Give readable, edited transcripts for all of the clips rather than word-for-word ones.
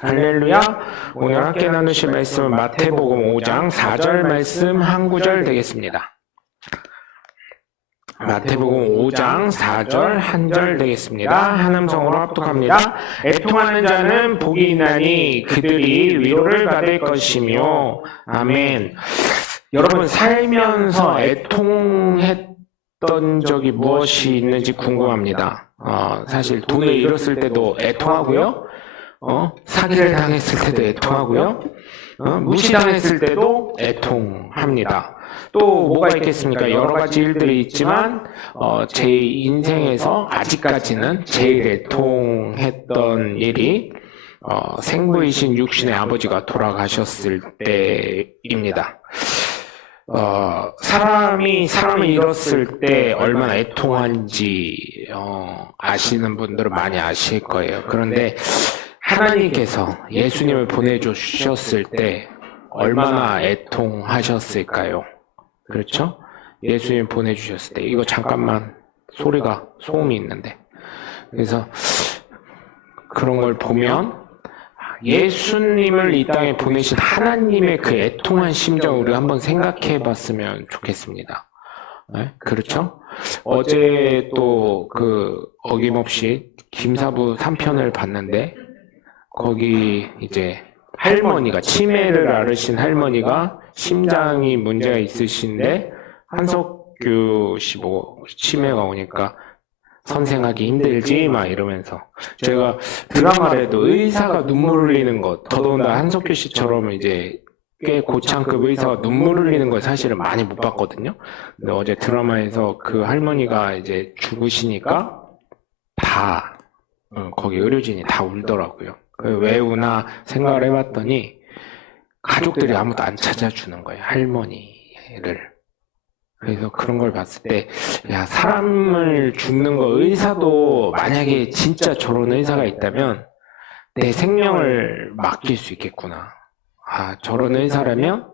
할렐루야. 오늘 함께 나누실 말씀은 마태복음 5장 4절 말씀 한 구절 되겠습니다. 마태복음 5장 4절 한 절 되겠습니다. 한 음성으로 합독합니다. 애통하는 자는 복이 있나니 그들이 위로를 받을 것이며. 아멘. 여러분, 살면서 애통했던 적이 무엇이 있는지 궁금합니다. 사실 돈을 잃었을 때도 애통하고요. 사기를 당했을 때도 애통하고요. 무시당했을 때도 애통합니다. 또 뭐가 있겠습니까? 여러 가지 일들이 있지만 제 인생에서 아직까지는 제일 애통했던 일이 생부이신 육신의 아버지가 돌아가셨을 때입니다. 사람을 잃었을 때 얼마나 애통한지 아시는 분들은 많이 아실 거예요. 그런데 하나님께서 예수님을 보내주셨을 때 얼마나 애통하셨을까요? 그렇죠? 예수님 보내주셨을 때. 이거 잠깐만 소음이 있는데. 그래서 그런 걸 보면 예수님을 이 땅에 보내신 하나님의 그 애통한 심정을 우리 한번 생각해 봤으면 좋겠습니다. 네? 그렇죠? 어제 또 어김없이 김사부 3편을 봤는데 거기 이제 할머니가 치매를 앓으신 할머니가 심장이 문제가 있으신데 한석규 씨 치매가 오니까 선생하기 힘들지 막 이러면서 제가 드라마를 해도 의사가 눈물 흘리는 것, 더더군다나 한석규 씨처럼 이제 꽤 고창급 의사가 눈물 흘리는 걸 사실은 많이 못 봤거든요. 근데 어제 드라마에서 그 할머니가 이제 죽으시니까 거기 의료진이 다 울더라고요. 왜 우나 생각을 해봤더니 가족들이 아무도 안 찾아주는 거예요, 할머니를. 그래서 그런 걸 봤을 때, 야, 사람을 죽는 거 의사도 만약에 진짜 저런 의사가 있다면 내 생명을 맡길 수 있겠구나. 저런 의사라면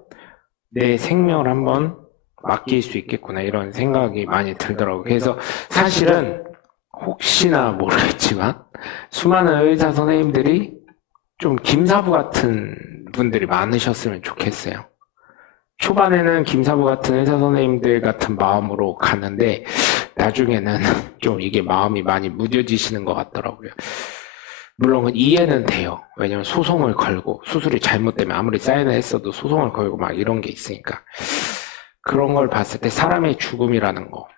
내 생명을 한번 맡길 수 있겠구나. 이런 생각이 많이 들더라고요. 그래서 사실은 혹시나 모르겠지만 수많은 의사 선생님들이 좀 김사부 같은 분들이 많으셨으면 좋겠어요. 초반에는 김사부 같은 의사 선생님들 같은 마음으로 가는데 나중에는 좀 이게 마음이 많이 무뎌지시는 것 같더라고요. 물론 이해는 돼요. 왜냐면 소송을 걸고 수술이 잘못되면 아무리 사인을 했어도 소송을 걸고 막 이런 게 있으니까. 그런 걸 봤을 때 사람의 죽음이라는 거,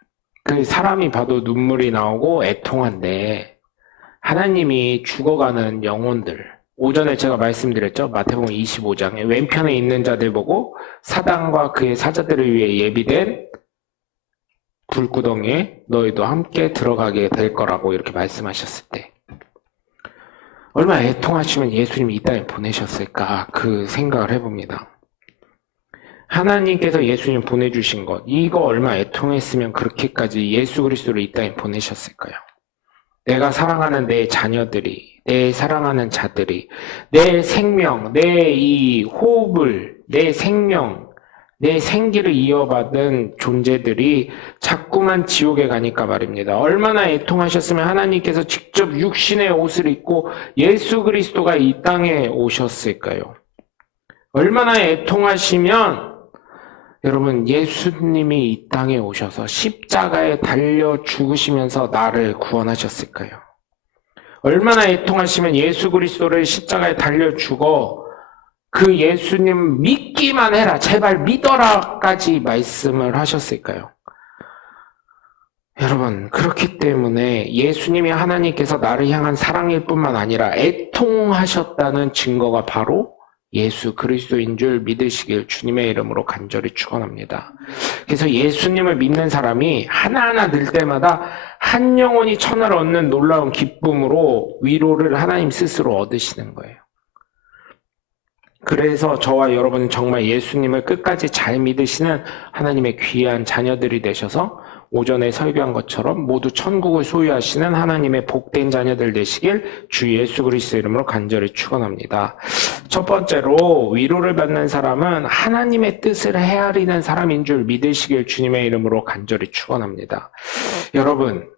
그 사람이 봐도 눈물이 나오고 애통한데 하나님이 죽어가는 영혼들, 오전에 제가 말씀드렸죠. 마태복음 25장에 왼편에 있는 자들 보고 사단과 그의 사자들을 위해 예비된 불구덩이에 너희도 함께 들어가게 될 거라고 이렇게 말씀하셨을 때 얼마나 애통하시면 예수님이 이 땅에 보내셨을까 그 생각을 해봅니다. 하나님께서 예수님 보내주신 것, 이거 얼마나 애통했으면 그렇게까지 예수 그리스도를 이 땅에 보내셨을까요? 내가 사랑하는 내 자녀들이, 내 사랑하는 자들이, 내 생명, 내 이 호흡을, 내 생명, 내 생기를 이어받은 존재들이 자꾸만 지옥에 가니까 말입니다. 얼마나 애통하셨으면 하나님께서 직접 육신의 옷을 입고 예수 그리스도가 이 땅에 오셨을까요? 얼마나 애통하시면 여러분, 예수님이 이 땅에 오셔서 십자가에 달려 죽으시면서 나를 구원하셨을까요? 얼마나 애통하시면 예수 그리스도를 십자가에 달려 죽어 그 예수님 믿기만 해라, 제발 믿어라까지 말씀을 하셨을까요? 여러분, 그렇기 때문에 예수님이 하나님께서 나를 향한 사랑일 뿐만 아니라 애통하셨다는 증거가 바로 예수 그리스도인 줄 믿으시길 주님의 이름으로 간절히 축원합니다. 그래서 예수님을 믿는 사람이 하나하나 늘 때마다 한 영혼이 천하를 얻는 놀라운 기쁨으로 위로를 하나님 스스로 얻으시는 거예요. 그래서 저와 여러분은 정말 예수님을 끝까지 잘 믿으시는 하나님의 귀한 자녀들이 되셔서 오전에 설교한 것처럼 모두 천국을 소유하시는 하나님의 복된 자녀들 되시길 주 예수 그리스도 이름으로 간절히 축원합니다. 첫 번째로 위로를 받는 사람은 하나님의 뜻을 헤아리는 사람인 줄 믿으시길 주님의 이름으로 간절히 축원합니다. 여러분,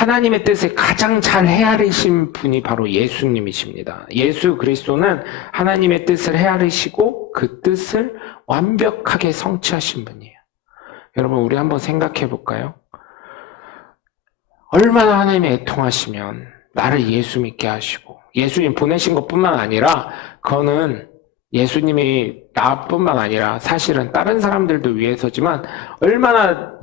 하나님의 뜻을 가장 잘 헤아리신 분이 바로 예수님이십니다. 예수 그리스도는 하나님의 뜻을 헤아리시고 그 뜻을 완벽하게 성취하신 분이에요. 여러분, 우리 한번 생각해 볼까요? 얼마나 하나님이 애통하시면 나를 예수 믿게 하시고, 예수님 보내신 것뿐만 아니라 그거는 예수님이 나뿐만 아니라 사실은 다른 사람들도 위해서지만, 얼마나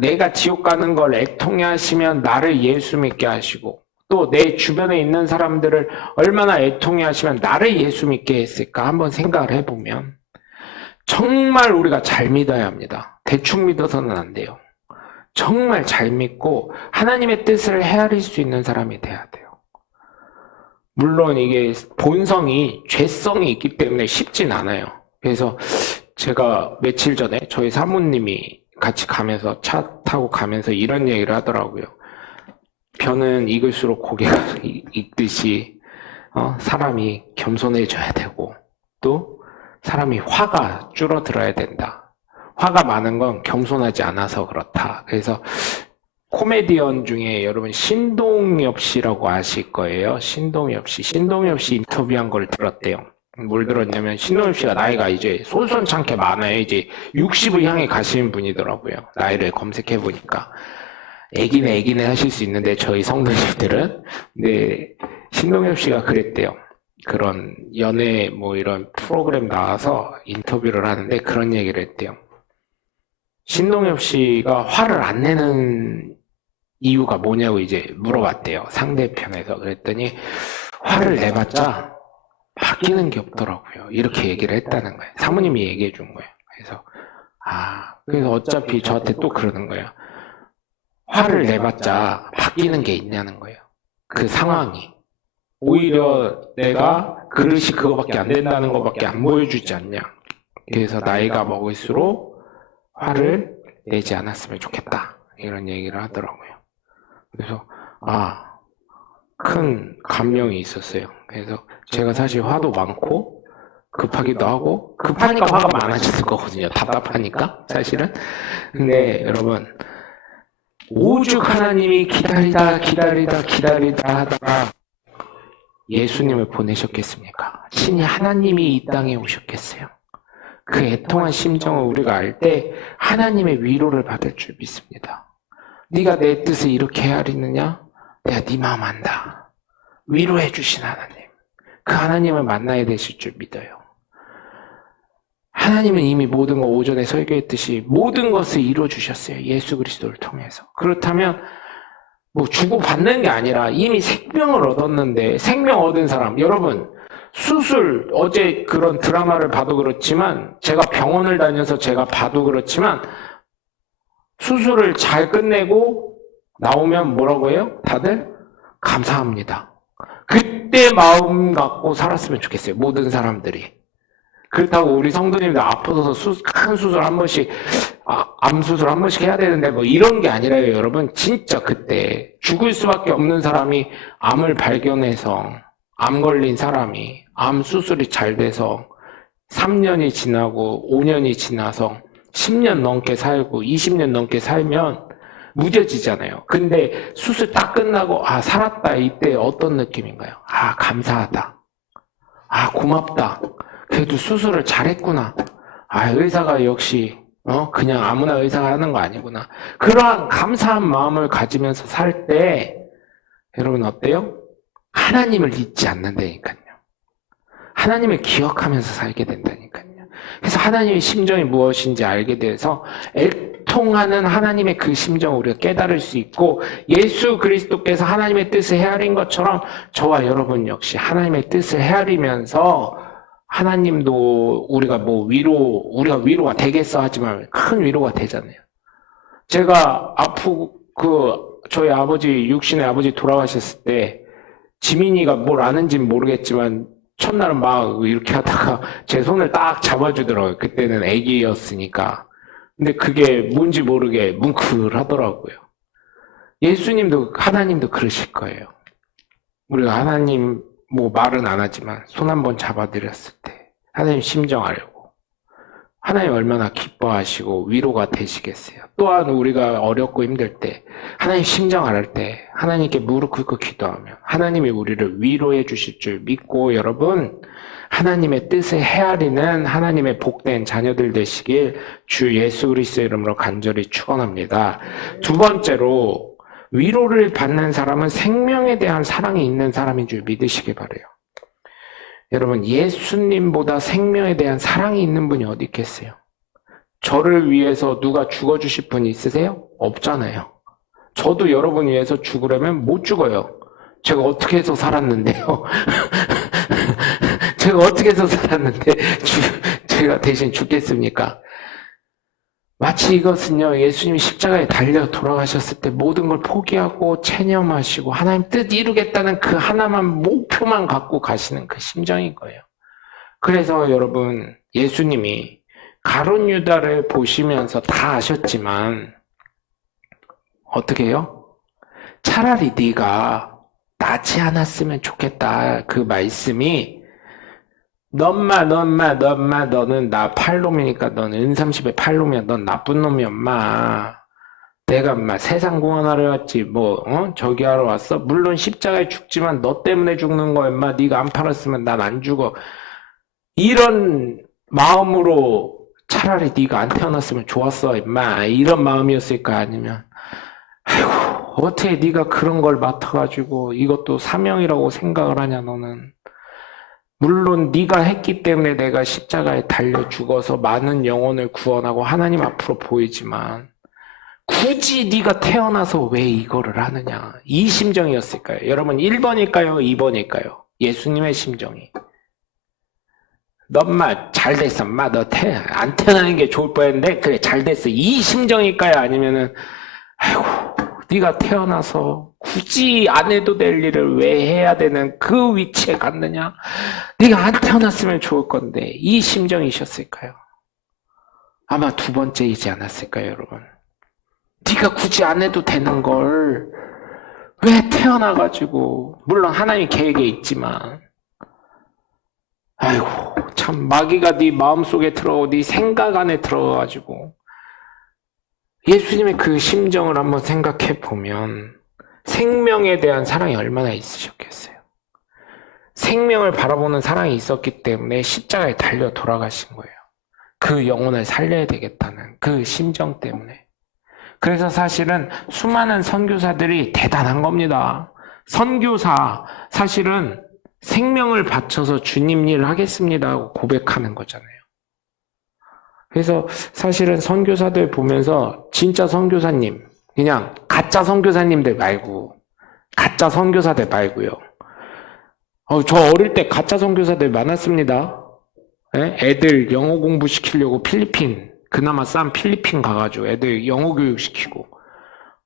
내가 지옥 가는 걸 애통해 하시면 나를 예수 믿게 하시고, 또 내 주변에 있는 사람들을 얼마나 애통해 하시면 나를 예수 믿게 했을까 한번 생각을 해보면 정말 우리가 잘 믿어야 합니다. 대충 믿어서는 안 돼요. 정말 잘 믿고 하나님의 뜻을 헤아릴 수 있는 사람이 돼야 돼요. 물론 이게 본성이, 죄성이 있기 때문에 쉽진 않아요. 그래서 제가 며칠 전에 저희 사모님이 같이 가면서, 차 타고 가면서 이런 얘기를 하더라고요. 벼는 익을수록 고개가 익듯이 사람이 겸손해져야 되고, 또 사람이 화가 줄어들어야 된다. 화가 많은 건 겸손하지 않아서 그렇다. 그래서 코미디언 중에 여러분 신동엽 씨라고 아실 거예요. 신동엽 씨 인터뷰한 걸 들었대요. 뭘 들었냐면 신동엽 씨가 나이가 이제 솔선찮게 많아요. 이제 60을 향해 가시는 분이더라고요. 나이를 검색해 보니까. 애기네 하실 수 있는데 저희 성도님들은. 근데 신동엽 씨가 그랬대요. 그런 연애 뭐 이런 프로그램 나와서 인터뷰를 하는데 그런 얘기를 했대요. 신동엽 씨가 화를 안 내는 이유가 뭐냐고 이제 물어봤대요. 상대편에서. 그랬더니 화를 내봤자 바뀌는 게 없더라고요. 이렇게 얘기를 했다는 거예요. 사모님이 얘기해 준 거예요. 그래서 어차피 저한테 또 그러는 거예요. 화를 내봤자 바뀌는 게 있냐는 거예요. 그 상황이. 오히려 내가 그릇이 그거밖에 안 된다는 거밖에 안 보여주지 않냐. 그래서 나이가 먹을수록 화를 내지 않았으면 좋겠다. 이런 얘기를 하더라고요. 그래서 큰 감명이 있었어요. 그래서 제가 사실 화도 많고 급하기도 하고, 급하니까 화가 많아지는 거거든요. 답답하니까 사실은. 근데 여러분, 오죽 하나님이 기다리다 하다가 예수님을 보내셨겠습니까? 친히 하나님이 이 땅에 오셨겠어요? 그 애통한 심정을 우리가 알 때 하나님의 위로를 받을 줄 믿습니다. 네가 내 뜻을 이렇게 헤아리느냐? 내가 네 마음 안다. 위로해 주신 하나님. 그 하나님을 만나야 되실 줄 믿어요. 하나님은 이미 모든 거 오전에 설교했듯이 모든 것을 이루어 주셨어요. 예수 그리스도를 통해서. 그렇다면 뭐 주고받는 게 아니라 이미 생명을 얻었는데, 생명 얻은 사람, 여러분 수술, 어제 그런 드라마를 봐도 그렇지만, 제가 병원을 다녀서 제가 봐도 그렇지만, 수술을 잘 끝내고 나오면 뭐라고 해요? 다들 감사합니다. 그때 마음 갖고 살았으면 좋겠어요. 모든 사람들이. 그렇다고 우리 성도님들 아파서 큰 수술 한 번씩, 암 수술 한 번씩 해야 되는데 뭐 이런 게 아니라요. 여러분 진짜 그때 죽을 수밖에 없는 사람이 암을 발견해서, 암 걸린 사람이 암 수술이 잘 돼서 3년이 지나고 5년이 지나서 10년 넘게 살고 20년 넘게 살면 무뎌지잖아요. 근데 수술 딱 끝나고 살았다, 이때 어떤 느낌인가요? 감사하다. 고맙다. 그래도 수술을 잘했구나. 의사가 역시 그냥 아무나 의사가 하는 거 아니구나. 그러한 감사한 마음을 가지면서 살 때 여러분 어때요? 하나님을 잊지 않는다니까요. 하나님을 기억하면서 살게 된다니까요. 그래서 하나님의 심정이 무엇인지 알게 돼서 애통하는 하나님의 그 심정을 우리가 깨달을 수 있고, 예수 그리스도께서 하나님의 뜻을 헤아린 것처럼 저와 여러분 역시 하나님의 뜻을 헤아리면서 하나님도 우리가 우리가 위로가 되겠어 하지만 큰 위로가 되잖아요. 제가 저희 아버지, 육신의 아버지 돌아가셨을 때 지민이가 뭘 아는지는 모르겠지만 첫날은 막 이렇게 하다가 제 손을 딱 잡아주더라고요. 그때는 애기였으니까. 근데 그게 뭔지 모르게 뭉클하더라고요. 예수님도, 하나님도 그러실 거예요. 우리가 하나님 말은 안 하지만 손 한번 잡아드렸을 때 하나님 심정 알고, 하나님 얼마나 기뻐하시고 위로가 되시겠어요. 또한 우리가 어렵고 힘들 때, 하나님 심정 알 때, 하나님께 무릎 꿇고 기도하면 하나님이 우리를 위로해 주실 줄 믿고 여러분, 하나님의 뜻에 헤아리는 하나님의 복된 자녀들 되시길 주 예수 그리스도의 이름으로 간절히 축원합니다. 두 번째로, 위로를 받는 사람은 생명에 대한 사랑이 있는 사람인 줄 믿으시기 바라요. 여러분, 예수님보다 생명에 대한 사랑이 있는 분이 어디 있겠어요? 저를 위해서 누가 죽어주실 분이 있으세요? 없잖아요. 저도 여러분 위해서 죽으려면 못 죽어요. 제가 어떻게 해서 살았는데요? 제가 어떻게 해서 살았는데 제가 대신 죽겠습니까? 마치 이것은요, 예수님이 십자가에 달려 돌아가셨을 때 모든 걸 포기하고 체념하시고 하나님 뜻 이루겠다는 그 하나만 목표만 갖고 가시는 그 심정인 거예요. 그래서 여러분, 예수님이 가룟 유다를 보시면서 다 아셨지만 어떻게 해요? 차라리 네가 나지 않았으면 좋겠다. 그 말씀이 너는 나 팔놈이니까 너는 은삼십의 팔놈이야. 넌 나쁜 놈이 엄마. 내가 엄마 세상 구원하러 왔지 저기 하러 왔어? 물론 십자가에 죽지만 너 때문에 죽는 거야 엄마. 네가 안 팔았으면 난 안 죽어. 이런 마음으로 차라리 네가 안 태어났으면 좋았어 임마. 이런 마음이었을까? 아니면 아이고 어떻게 네가 그런 걸 맡아가지고 이것도 사명이라고 생각을 하냐 너는. 물론 네가 했기 때문에 내가 십자가에 달려 죽어서 많은 영혼을 구원하고 하나님 앞으로 보이지만 굳이 네가 태어나서 왜 이거를 하느냐. 이 심정이었을까요? 여러분 1번일까요? 2번일까요? 예수님의 심정이. 너 엄마 잘됐어 엄마 너 안 태어나는 게 좋을 뻔했는데 그래 잘됐어. 이 심정일까요? 아니면은 아이고 네가 태어나서 굳이 안 해도 될 일을 왜 해야 되는 그 위치에 갔느냐? 네가 안 태어났으면 좋을 건데 이 심정이셨을까요? 아마 두 번째이지 않았을까요, 여러분? 네가 굳이 안 해도 되는 걸 왜 태어나가지고, 물론 하나님 계획에 있지만 아이고 참 마귀가 네 마음속에 들어오고 네 생각 안에 들어가가지고 예수님의 그 심정을 한번 생각해 보면 생명에 대한 사랑이 얼마나 있으셨겠어요. 생명을 바라보는 사랑이 있었기 때문에 십자가에 달려 돌아가신 거예요. 그 영혼을 살려야 되겠다는 그 심정 때문에. 그래서 사실은 수많은 선교사들이 대단한 겁니다. 선교사 사실은 생명을 바쳐서 주님 일을 하겠습니다 하고 고백하는 거잖아요. 그래서 사실은 선교사들 보면서 진짜 선교사님, 그냥 가짜 선교사님들 말고, 가짜 선교사들 말고요. 저 어릴 때 가짜 선교사들 많았습니다. 애들 영어 공부 시키려고 필리핀, 그나마 싼 필리핀 가가지고 애들 영어 교육 시키고,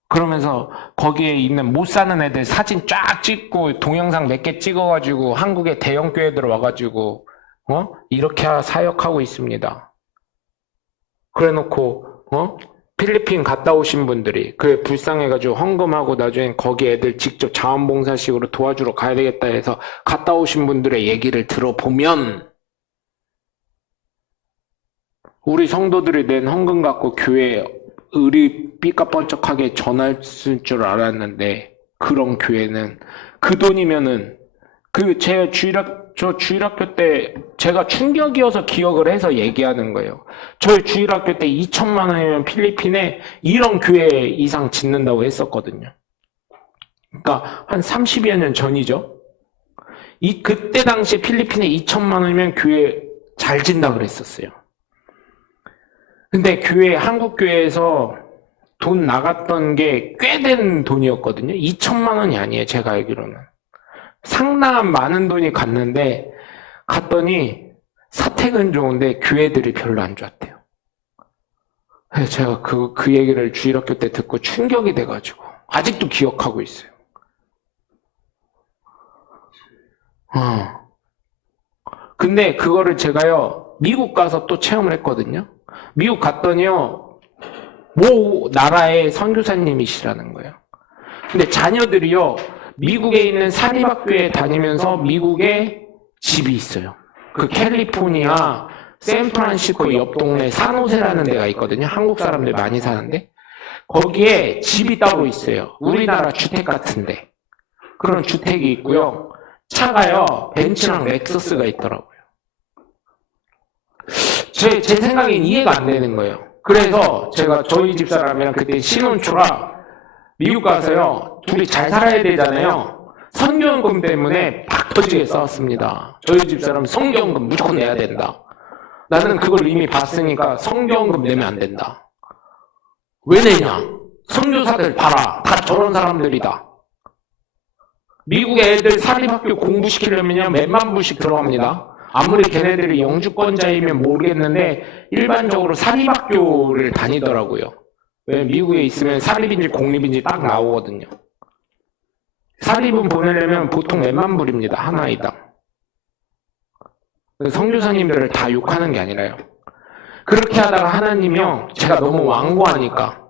그러면서 거기에 있는 못 사는 애들 사진 쫙 찍고 동영상 몇 개 찍어가지고 한국의 대형 교회들 와가지고 이렇게 사역하고 있습니다. 그래놓고 필리핀 갔다 오신 분들이 그게 불쌍해가지고 헌금하고 나중에 거기 애들 직접 자원봉사식으로 도와주러 가야 되겠다 해서 갔다 오신 분들의 얘기를 들어보면 우리 성도들이 낸 헌금 갖고 교회에 의리 삐까뻔쩍하게 전할 줄 알았는데 그런 교회는 그 돈이면은 제 주일학교 때 제가 충격이어서 기억을 해서 얘기하는 거예요. 저희 주일학교 때 2천만 원이면 필리핀에 이런 교회 이상 짓는다고 했었거든요. 그러니까 한 30여 년 전이죠. 그때 당시 필리핀에 2천만 원이면 교회 잘 짓는다 그랬었어요. 근데 한국 교회에서 돈 나갔던 게 꽤 된 돈이었거든요. 2천만 원이 아니에요, 제가 알기로는. 상당한 많은 돈이 갔더니 사택은 좋은데 교회들이 별로 안 좋았대요. 그래서 제가 그 얘기를 주일학교 때 듣고 충격이 돼가지고 아직도 기억하고 있어요. 근데 그거를 제가요 미국 가서 또 체험을 했거든요. 미국 갔더니요 모 나라의 선교사님이시라는 거예요. 근데 자녀들이요 미국에 있는 사립학교에 다니면서 미국에 집이 있어요. 그 캘리포니아 샌프란시스코 옆 동네 산호세라는 데가 있거든요. 한국 사람들 많이 사는데 거기에 집이 따로 있어요. 우리나라 주택 같은데 그런 주택이 있고요. 차가요 벤츠랑 렉서스가 있더라고요. 제 생각엔 이해가 안 되는 거예요. 그래서 제가 저희 집사람이랑 그때 신혼초라 미국 가서요 둘이 잘 살아야 되잖아요. 선교연금 때문에 팍 터지게 싸웠습니다. 저희 집사람 선교연금 무조건 내야 된다. 나는 그걸 이미 봤으니까 선교연금 내면 안 된다. 왜 내냐? 선교사들 봐라. 다 저런 사람들이다. 미국 애들 사립학교 공부시키려면요 몇만 불씩 들어갑니다. 아무리 걔네들이 영주권자이면 모르겠는데 일반적으로 사립학교를 다니더라고요. 왜 미국에 있으면 사립인지 공립인지 딱 나오거든요. 사립은 보내려면 보통 몇만 불입니다. 한 아이당. 선교사님들을 다 욕하는 게 아니라요. 그렇게 하다가 하나님이요 제가 너무 완고하니까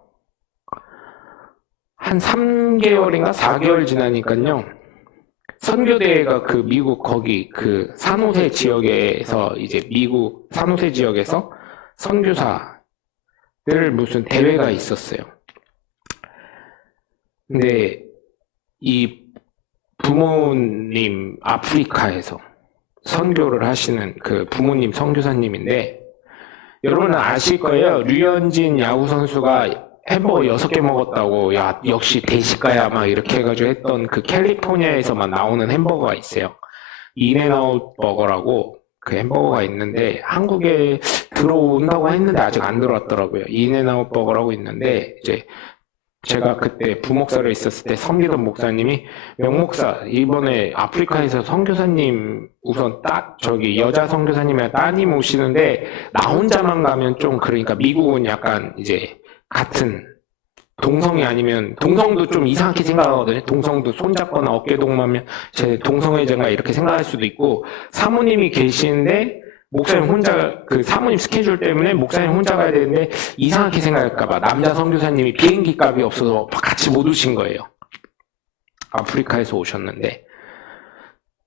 한 3개월인가 4개월 지나니까요 선교대회가 그 미국 거기 그 산호세 지역에서 이제 미국 산호세 지역에서 선교사들 무슨 대회가 있었어요. 근데 이 부모님 아프리카에서 선교를 하시는 그 부모님 선교사님인데 여러분은 아실 거예요. 류현진 야구 선수가 햄버거 6개 먹었다고 야 역시 대식가야 막 이렇게 해가지고 했던 그 캘리포니아에서만 나오는 햄버거가 있어요. 인앤아웃 버거라고 그 햄버거가 있는데 한국에 들어온다고 했는데 아직 안 들어왔더라고요. 인앤아웃 버거라고 있는데 이제 제가 그때 부목사로 있었을 때 섬기던 목사님이 명목사 이번에 아프리카에서 선교사님 우선 저기 여자 선교사님이랑 따님 오시는데 나 혼자만 가면 좀 그러니까 미국은 약간 이제 같은 동성이 아니면 동성도 좀 이상하게 생각하거든요. 동성도 손잡거나 어깨 동무하면 제 동성애자인가 이렇게 생각할 수도 있고 사모님이 계시는데 목사님 혼자 그 사모님 스케줄 때문에 목사님 혼자 가야 되는데 이상하게 생각할까봐 남자 선교사님이 비행기 값이 없어서 같이 못 오신 거예요. 아프리카에서 오셨는데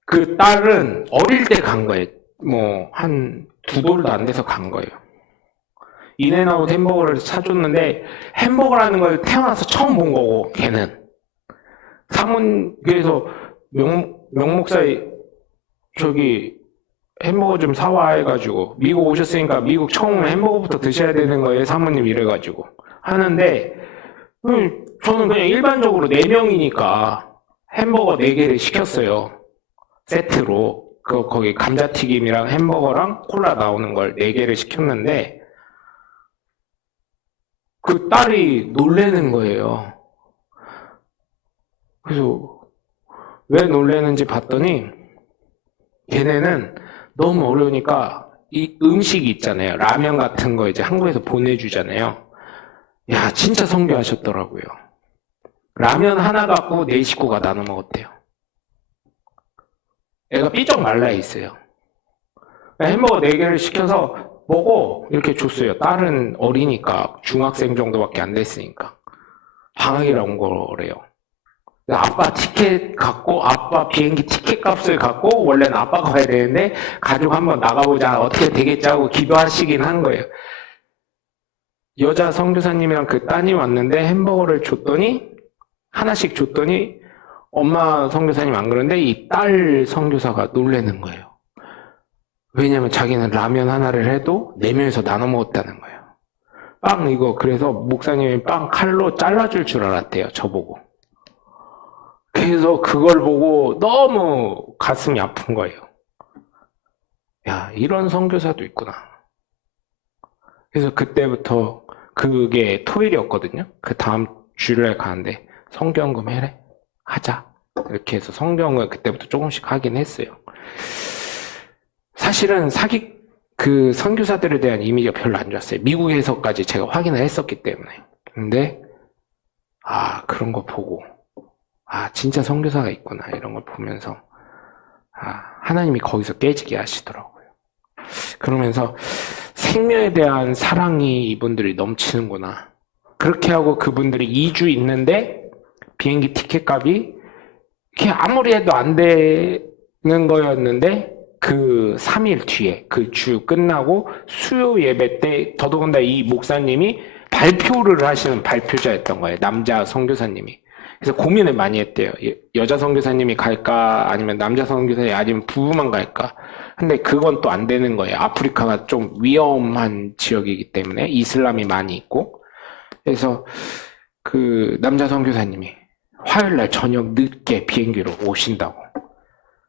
그 딸은 어릴 때 간 거예요. 뭐 한 2돌도 안 돼서 간 거예요. 인앤아웃 햄버거를 사줬는데 햄버거라는 걸 태어나서 처음 본 거고 걔는 그래서 명목사 저기 햄버거 좀 사와 해가지고 미국 오셨으니까 미국 처음 햄버거부터 드셔야 되는 거예요 사모님 이래가지고 하는데 저는 그냥 일반적으로 4명이니까 햄버거 4개를 시켰어요 세트로 거기 감자튀김이랑 햄버거랑 콜라 나오는 걸 4개를 시켰는데 그 딸이 놀래는 거예요. 그래서 왜 놀래는지 봤더니 걔네는 너무 어려우니까 이 음식이 있잖아요. 라면 같은 거 이제 한국에서 보내주잖아요. 야 진짜 선교하셨더라고요. 라면 하나 갖고 4 식구가 나눠 먹었대요. 애가 삐쩍 말라 있어요. 햄버거 4개를 시켜서 먹어 이렇게 줬어요. 딸은 어리니까 중학생 정도밖에 안 됐으니까 방학이라 온 거래요. 아빠 티켓 갖고 아빠 비행기 티켓 값을 갖고 원래는 아빠가 가야 되는데 가족 한번 나가보자 어떻게 되겠지 하고 기도하시긴 한 거예요. 여자 선교사님이랑 그 따님 왔는데 햄버거를 줬더니 하나씩 줬더니 엄마 선교사님 안 그런데 이 딸 선교사가 놀래는 거예요. 왜냐면 자기는 라면 하나를 해도 4명이서 나눠 먹었다는 거예요. 빵 이거 그래서 목사님이 빵 칼로 잘라줄 줄 알았대요. 저보고. 그래서 그걸 보고 너무 가슴이 아픈 거예요. 야 이런 선교사도 있구나. 그래서 그때부터 그게 토요일이었거든요. 그 다음 주일날 가는데 성경금 해래? 하자. 이렇게 해서 성경을 그때부터 조금씩 하긴 했어요. 사실은 그 선교사들에 대한 이미지가 별로 안 좋았어요. 미국에서까지 제가 확인을 했었기 때문에. 근데 그런 거 보고 진짜 선교사가 있구나 이런 걸 보면서 하나님이 거기서 깨지게 하시더라고요. 그러면서 생명에 대한 사랑이 이분들이 넘치는구나. 그렇게 하고 그분들이 2주 있는데 비행기 티켓 값이 아무리 해도 안 되는 거였는데 그 3일 뒤에 그 주 끝나고 수요 예배 때 더더군다나 이 목사님이 발표를 하시는 발표자였던 거예요. 남자 선교사님이. 그래서 고민을 많이 했대요. 여자 선교사님이 갈까 아니면 남자 선교사님 아니면 부부만 갈까. 근데 그건 또 안 되는 거예요. 아프리카가 좀 위험한 지역이기 때문에 이슬람이 많이 있고. 그래서 그 남자 선교사님이 화요일날 저녁 늦게 비행기로 오신다고.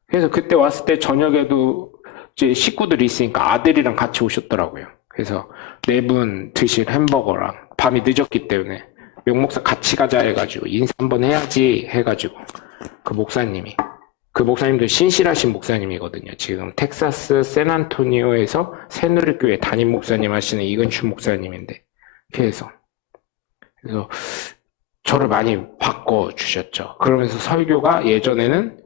그래서 그때 왔을 때 저녁에도 이제 식구들이 있으니까 아들이랑 같이 오셨더라고요. 그래서 4분 드실 햄버거랑 밤이 늦었기 때문에 명목사 같이 가자 해가지고 인사 한번 해야지 해가지고 그 목사님도 신실하신 목사님이거든요. 지금 텍사스 샌안토니오에서 새누리교회 담임 목사님 하시는 이근춘 목사님인데 그래서 저를 많이 바꿔주셨죠. 그러면서 설교가 예전에는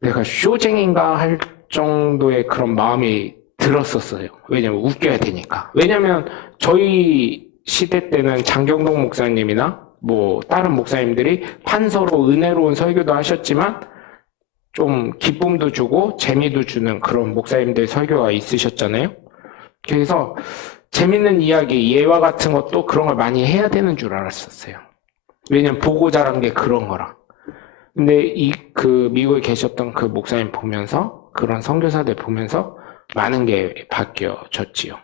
내가 쇼쟁인가 할 정도의 그런 마음이 들었었어요. 왜냐면 웃겨야 되니까. 왜냐면 저희 시대 때는 장경동 목사님이나 뭐 다른 목사님들이 판서로 은혜로운 설교도 하셨지만 좀 기쁨도 주고 재미도 주는 그런 목사님들 설교가 있으셨잖아요. 그래서 재밌는 이야기, 예화 같은 것도 그런 걸 많이 해야 되는 줄 알았었어요. 왜냐면 보고 자란 게 그런 거라. 근데 그 미국에 계셨던 그 목사님 보면서 그런 선교사들 보면서 많은 게 바뀌어졌지요.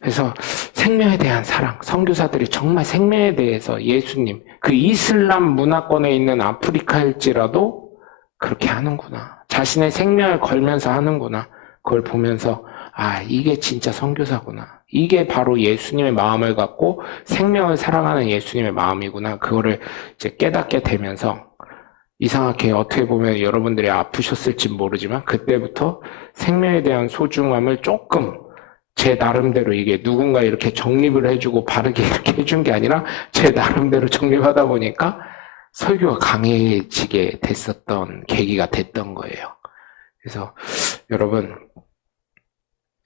그래서 생명에 대한 사랑, 선교사들이 정말 생명에 대해서 예수님, 그 이슬람 문화권에 있는 아프리카일지라도 그렇게 하는구나. 자신의 생명을 걸면서 하는구나. 그걸 보면서 아, 이게 진짜 선교사구나. 이게 바로 예수님의 마음을 갖고 생명을 사랑하는 예수님의 마음이구나. 그거를 이제 깨닫게 되면서 이상하게 어떻게 보면 여러분들이 아프셨을지 모르지만 그때부터 생명에 대한 소중함을 조금 제 나름대로 이게 누군가 이렇게 정립을 해주고 바르게 이렇게 해준 게 아니라 제 나름대로 정립하다 보니까 설교가 강해지게 됐었던 계기가 됐던 거예요. 그래서 여러분,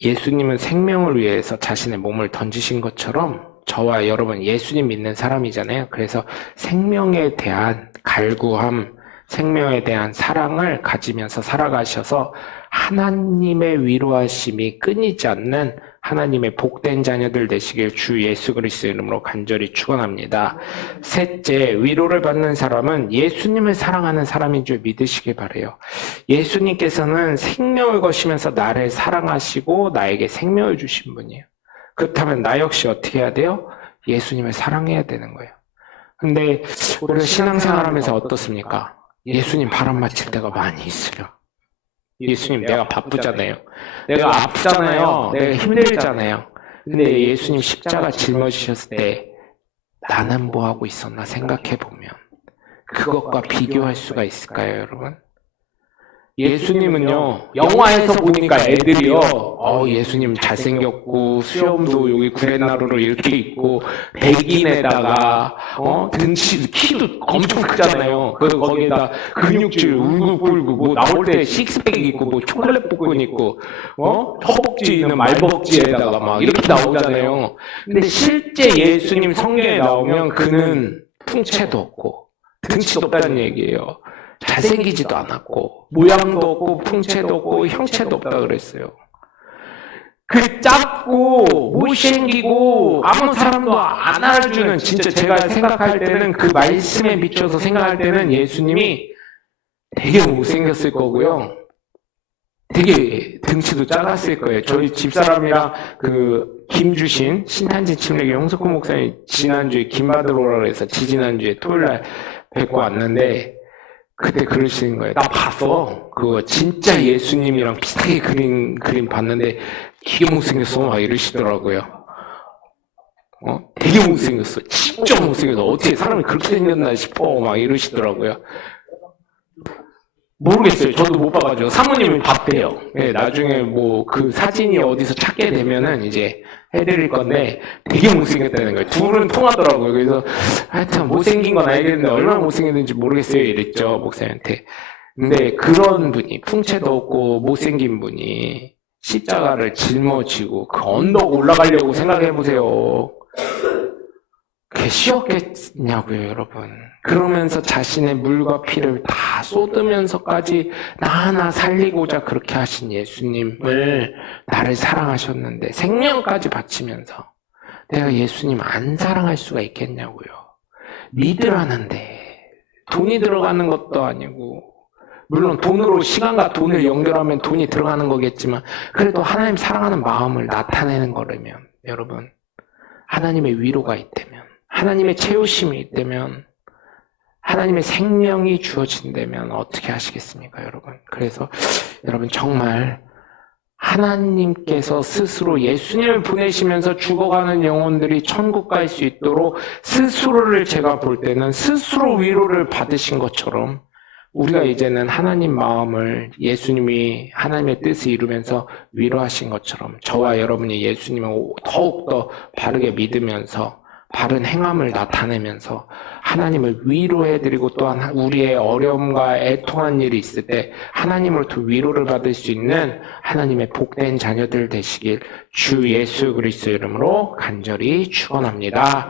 예수님은 생명을 위해서 자신의 몸을 던지신 것처럼 저와 여러분 예수님 믿는 사람이잖아요. 그래서 생명에 대한 갈구함, 생명에 대한 사랑을 가지면서 살아가셔서 하나님의 위로하심이 끊이지 않는 하나님의 복된 자녀들 되시길 주 예수 그리스도의 이름으로 간절히 축원합니다. 셋째, 위로를 받는 사람은 예수님을 사랑하는 사람인 줄 믿으시길 바라요. 예수님께서는 생명을 거시면서 나를 사랑하시고 나에게 생명을 주신 분이에요. 그렇다면 나 역시 어떻게 해야 돼요? 예수님을 사랑해야 되는 거예요. 근데 우리가 신앙생활하면서 어떻습니까? 예수님 바람 맞힐 때가 많이 있어요. 예수님 내가 바쁘잖아요. 내가 아프잖아요. 내가 힘들잖아요. 근데 예수님 십자가 짊어지셨을 때 나는 뭐 하고 있었나 생각해 보면 그것과 비교할 수가 있을까요, 여러분? 예수님은요, 영화에서 보니까 애들이요, 예수님 잘생겼고, 수염도 여기 구렛나루로 이렇게 있고, 백인에다가, 등치, 키도 엄청 크잖아요. 그래서 거기에다 근육질 울고불고, 뭐 나올 때 식스팩 있고, 뭐 초콜릿 복근 있고, 허벅지 있는 말벅지에다가 막 이렇게 나오잖아요. 근데 실제 예수님 성경에 나오면 그는 풍채도 없고, 등치도 없다는 얘기예요. 잘생기지도 않았고 모양도 없고 풍채도 없고 형체도 없다 그랬어요. 그 작고 못생기고 아무 사람도 안 알아주는, 진짜 제가 생각할 때는 그 말씀에 비춰서 생각할 때는 예수님이 되게 못생겼을 거고요. 되게 등치도 작았을 거예요. 저희 집사람이랑 그 김주신 신한진 침례교 홍석호 목사님 지난주에 김 받으러 오라고 해서 지지난주에 토요일날 뵙고 왔는데 그때 그러시는 거예요. 나 봤어. 그거 진짜 예수님이랑 비슷하게 그림 봤는데 되게 못생겼어. 막 이러시더라고요. 되게 못생겼어. 진짜 못생겼어. 어떻게 사람이 그렇게 생겼나 싶어. 막 이러시더라고요. 모르겠어요. 저도 못 봐가지고. 사모님이 봤대요. 네, 나중에 뭐 그 사진이 어디서 찾게 되면은 이제 해드릴 건데 되게 못생겼다는 거예요. 둘은 통하더라고요. 그래서 하여튼 못생긴 건 알겠는데 얼마나 못생겼는지 모르겠어요. 이랬죠. 목사님한테. 근데 그런 분이, 풍채도 없고 못생긴 분이 십자가를 짊어지고 그 언덕 올라가려고 생각해보세요. 그게 쉬웠겠냐고요, 여러분. 그러면서 자신의 물과 피를 다 쏟으면서까지 나 하나 살리고자 그렇게 하신 예수님을 나를 사랑하셨는데 생명까지 바치면서 내가 예수님 안 사랑할 수가 있겠냐고요. 믿으라는데 돈이 들어가는 것도 아니고, 물론 돈으로, 시간과 돈을 연결하면 돈이 들어가는 거겠지만 그래도 하나님 사랑하는 마음을 나타내는 거라면, 여러분, 하나님의 위로가 있다면, 하나님의 채우심이 있다면, 하나님의 생명이 주어진다면 어떻게 하시겠습니까, 여러분? 그래서 여러분, 정말 하나님께서 스스로 예수님을 보내시면서 죽어가는 영혼들이 천국 갈 수 있도록 스스로를, 제가 볼 때는 스스로 위로를 받으신 것처럼 우리가 이제는 하나님 마음을, 예수님이 하나님의 뜻을 이루면서 위로하신 것처럼 저와 여러분이 예수님을 더욱더 바르게 믿으면서 바른 행함을 나타내면서 하나님을 위로해드리고, 또한 우리의 어려움과 애통한 일이 있을 때 하나님으로부터 위로를 받을 수 있는 하나님의 복된 자녀들 되시길 주 예수 그리스도 이름으로 간절히 축원합니다.